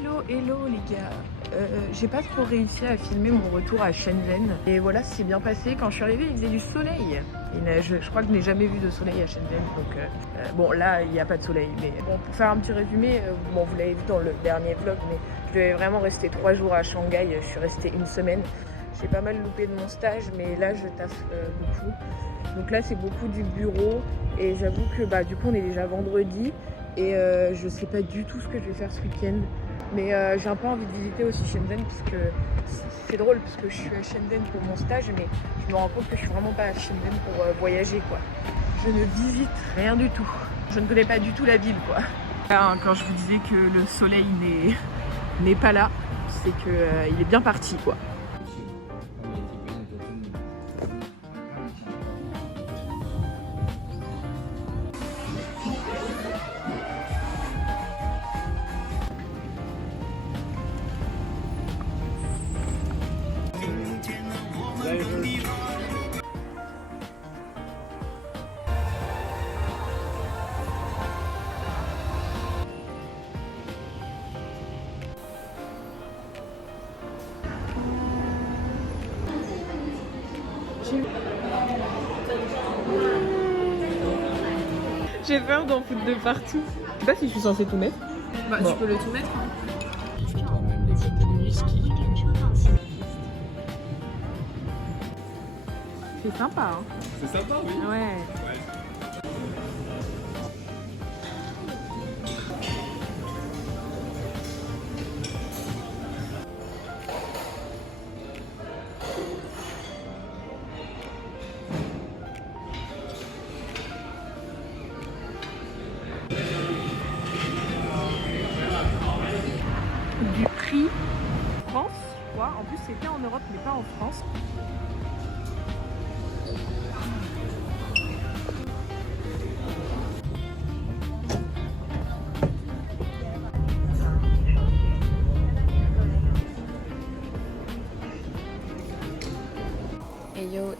Hello, hello les gars. J'ai pas trop réussi à filmer mon retour à Shenzhen. Et voilà, c'est bien passé. Quand je suis arrivée, il faisait du soleil. Il neige. Je crois que je n'ai jamais vu de soleil à Shenzhen. Donc bon, là, il n'y a pas de soleil. Mais bon, pour faire un petit résumé, bon, vous l'avez vu dans le dernier vlog, mais je devais vraiment rester 3 jours à Shanghai. Je suis restée une semaine. J'ai pas mal loupé de mon stage, mais là, je taffe beaucoup. Donc là, c'est beaucoup du bureau. Et j'avoue que bah, du coup, on est déjà vendredi. Et je sais pas du tout ce que je vais faire ce week-end. Mais j'ai un peu envie de visiter aussi Shenzhen parce que c'est drôle parce que je suis à Shenzhen pour mon stage, mais je me rends compte que je suis vraiment pas à Shenzhen pour voyager quoi. Je ne visite rien du tout. Je ne connais pas du tout la ville quoi. Quand je vous disais que le soleil n'est pas là, c'est qu'il est bien parti quoi. J'ai peur d'en foutre de partout. Je sais pas si je suis censée tout mettre. Bah bon. Tu peux le tout mettre. J'ai quand même les bottes de whisky. C'est sympa hein. C'est sympa oui. Ouais. Du prix France, quoi. En plus c'était en Europe mais pas en France. Hey yo,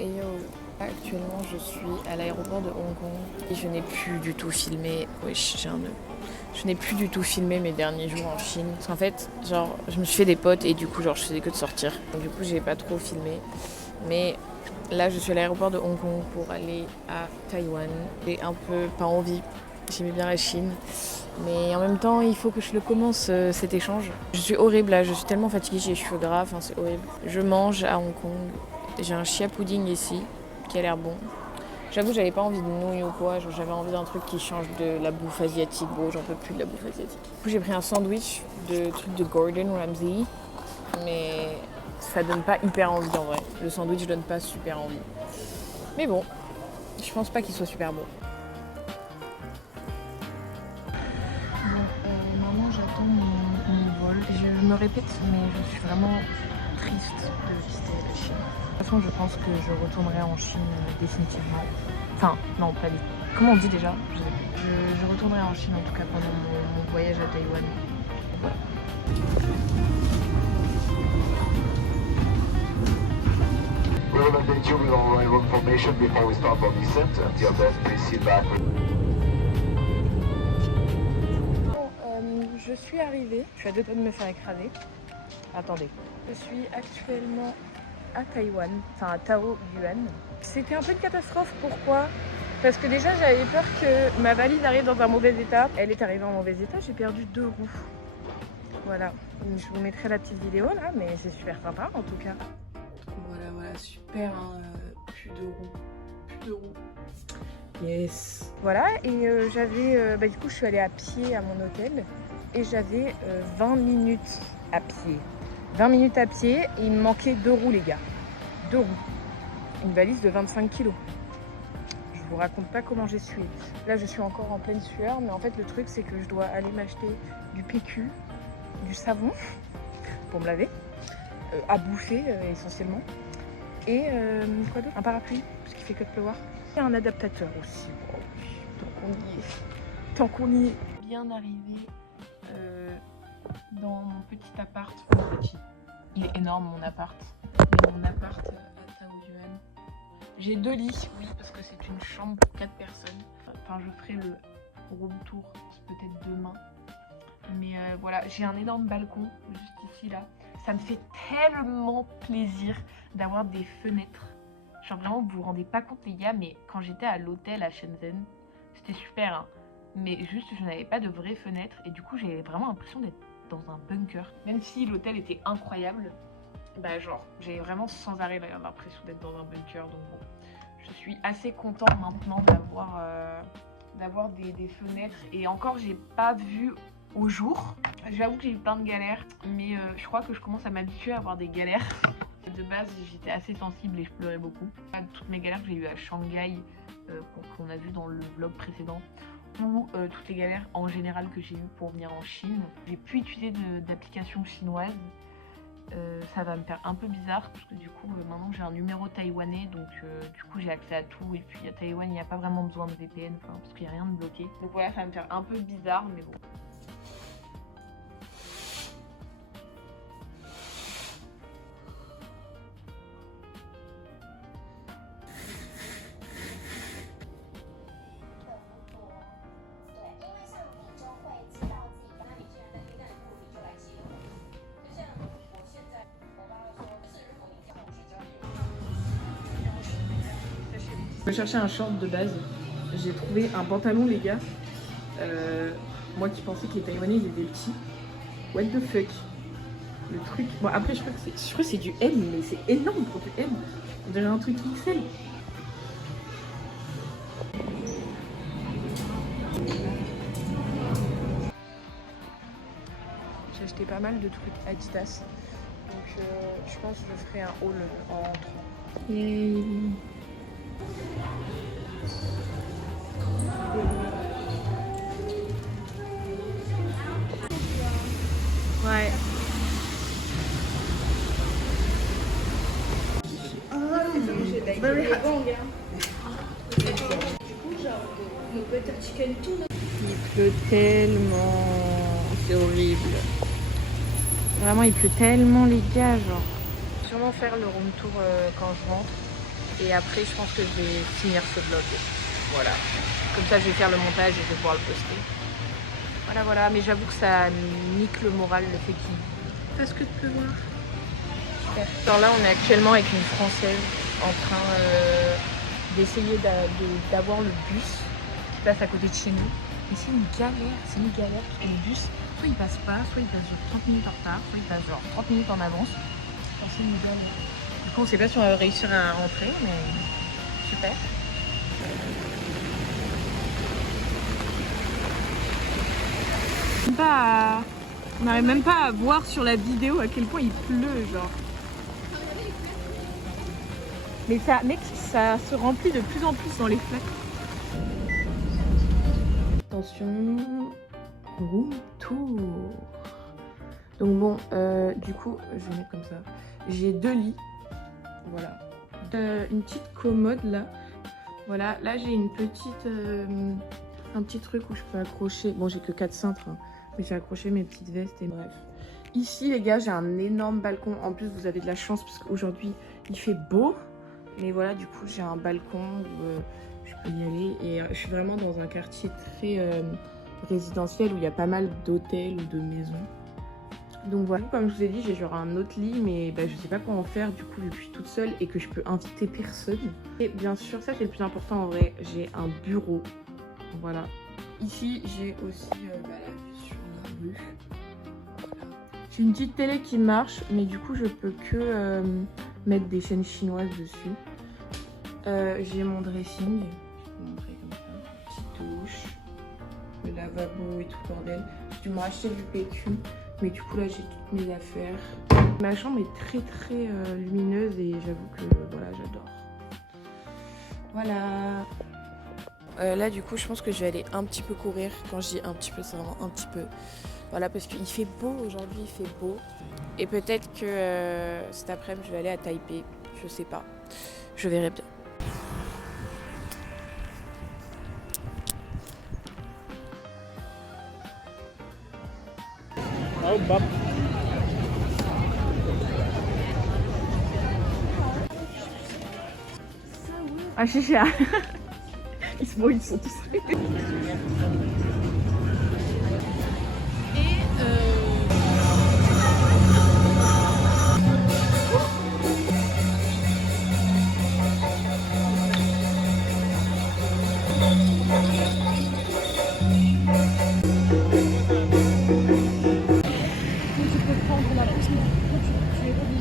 actuellement je suis à l'aéroport de Hong Kong et je n'ai plus du tout filmé, wesh j'ai un nœud. Je n'ai plus du tout filmé mes derniers jours en Chine. Parce qu'en fait, genre, je me suis fait des potes et du coup, genre, je faisais que de sortir. Donc du coup, j'ai pas trop filmé. Mais là, je suis à l'aéroport de Hong Kong pour aller à Taïwan. J'ai un peu pas envie. J'aimais bien la Chine. Mais en même temps, il faut que je le commence, cet échange. Je suis horrible là, je suis tellement fatiguée, j'ai les cheveux gras, enfin c'est horrible. Je mange à Hong Kong. J'ai un chia pudding ici, qui a l'air bon. J'avoue, j'avais pas envie de nouilles ou quoi, genre, j'avais envie d'un truc qui change de la bouffe asiatique. Bon, j'en peux plus de la bouffe asiatique. Du coup, j'ai pris un sandwich de trucs de Gordon Ramsay, mais ça donne pas hyper envie en vrai. Le sandwich donne pas super envie. Mais bon, je pense pas qu'il soit super bon. Maintenant, j'attends mon vol. Je me répète, mais je suis vraiment triste de visiter la Chine. De toute façon, je pense que je retournerai en Chine définitivement. Enfin, non, pas du tout. Comment on dit déjà? Je sais plus. Je retournerai en Chine en tout cas pendant mon voyage à Taïwan. Voilà. We will update you with all arrival information before we start our descent. Until then, please sit back. Bon, je suis arrivée. Je suis à 2 doigts de me faire écraser. Attendez. Je suis actuellement à Taïwan, enfin à Taoyuan. C'était un peu une catastrophe, pourquoi? Parce que déjà j'avais peur que ma valise arrive dans un mauvais état. Elle est arrivée en mauvais état, j'ai perdu 2 roues. Voilà, je vous mettrai la petite vidéo là, mais c'est super sympa en tout cas. Voilà, super, hein, plus de roues. Yes. Voilà, et j'avais, du coup je suis allée à pied à mon hôtel et j'avais 20 minutes à pied. 20 minutes à pied et il me manquait 2 roues les gars. 2 roues. Une valise de 25 kilos. Je vous raconte pas comment j'ai sué. Là je suis encore en pleine sueur, mais en fait le truc c'est que je dois aller m'acheter du PQ, du savon pour me laver, à bouffer essentiellement. Et quoi d'autre? Un parapluie, parce qu'il fait que de pleuvoir. Et un adaptateur aussi. Oh, tant qu'on y est. Bien arrivé dans mon petit appart. Enfin, petit. Il est énorme mon appart. Mais mon appart à Taoyuan. J'ai 2 lits, oui, parce que c'est une chambre pour 4 personnes. Enfin, je ferai le room tour peut-être demain. Mais voilà, j'ai un énorme balcon juste ici là. Ça me fait tellement plaisir d'avoir des fenêtres. Genre vraiment, vous vous rendez pas compte les gars, mais quand j'étais à l'hôtel à Shenzhen, c'était super hein. Mais juste je n'avais pas de vraies fenêtres et du coup j'avais vraiment l'impression d'être dans un bunker. Même si l'hôtel était incroyable, bah genre j'avais vraiment sans arrêt l'impression d'être dans un bunker. Donc bon, je suis assez contente maintenant d'avoir des fenêtres. Et encore j'ai pas vu au jour. J'avoue que j'ai eu plein de galères, mais je crois que je commence à m'habituer à avoir des galères. De base j'étais assez sensible et je pleurais beaucoup. Toutes mes galères que j'ai eues à Shanghai, qu'on a vu dans le vlog précédent, ou toutes les galères en général que j'ai eues pour venir en Chine. J'ai pu utiliser d'applications chinoises. Ça va me faire un peu bizarre parce que du coup maintenant j'ai un numéro taïwanais, donc du coup j'ai accès à tout. Et puis à Taïwan il n'y a pas vraiment besoin de VPN, parce qu'il n'y a rien de bloqué. Donc voilà, ça va me faire un peu bizarre, mais bon. Je cherchais un short de base, j'ai trouvé un pantalon les gars. Moi qui pensais que les Taïwanais ils étaient petits. What the fuck. Le truc. Bon après je crois que c'est du M, mais c'est énorme pour du M. On dirait un truc XL. J'ai acheté pas mal de trucs Adidas. Donc je pense que je ferai un haul en rentrant. Yay. Ouais. Il pleut tellement, c'est horrible. Vraiment, il pleut tellement les gars, genre. Je vais sûrement faire le room tour quand je rentre. Et après, je pense que je vais finir ce vlog. Voilà. Comme ça, je vais faire le montage et je vais pouvoir le poster. Voilà, voilà. Mais j'avoue que ça nique le moral, le fait qu'il fasse que de pleuvoir. Super. Alors là, on est actuellement avec une Française en train d'essayer d'avoir le bus qui passe à côté de chez nous. Et c'est une galère, parce que le bus, soit il passe pas, soit il passe genre 30 minutes en retard, soit il passe genre 30 minutes en avance. Alors, c'est une galère. Du coup, on sait pas si on va réussir à rentrer, mais super. On n'arrive même pas à voir sur la vidéo à quel point il pleut, genre. Mais ça, mec, ça se remplit de plus en plus dans les flaques. Attention, room tour. Donc bon, du coup, je vais mettre comme ça. J'ai 2 lits, voilà. Une petite commode là. Voilà, là j'ai une petite, un petit truc où je peux accrocher. Bon, j'ai que 4 cintres, hein, mais j'ai accroché mes petites vestes et bref. Ici, les gars, j'ai un énorme balcon. En plus, vous avez de la chance parce qu'aujourd'hui, il fait beau. Mais voilà, du coup, j'ai un balcon où je peux y aller. Et je suis vraiment dans un quartier très résidentiel où il y a pas mal d'hôtels ou de maisons. Donc voilà, comme je vous ai dit, j'ai genre un autre lit, mais bah, je sais pas quoi en faire du coup vu que je suis toute seule et que je peux inviter personne. Et bien sûr, ça c'est le plus important en vrai, j'ai un bureau. Voilà. Ici, j'ai aussi la vue sur la rue. Voilà. J'ai une petite télé qui marche, mais du coup, je peux que mettre des chaînes chinoises dessus. J'ai mon dressing, je vais vous montrer comme ça. Petite douche, le lavabo et tout le bordel. J'ai dû me racheter du PQ. Mais du coup là j'ai toutes mes affaires. Ma chambre est très très lumineuse et j'avoue que voilà, j'adore. Voilà. Là du coup je pense que je vais aller un petit peu courir. Quand je dis un petit peu, c'est vraiment un petit peu. Voilà, parce qu'il fait beau aujourd'hui, il fait beau. Et peut-être que cet après-midi je vais aller à Taipei. Je sais pas. Je verrai bien. Ah chicha. Ils sont tous. Et tu peux prendre la possibilité, tu es relié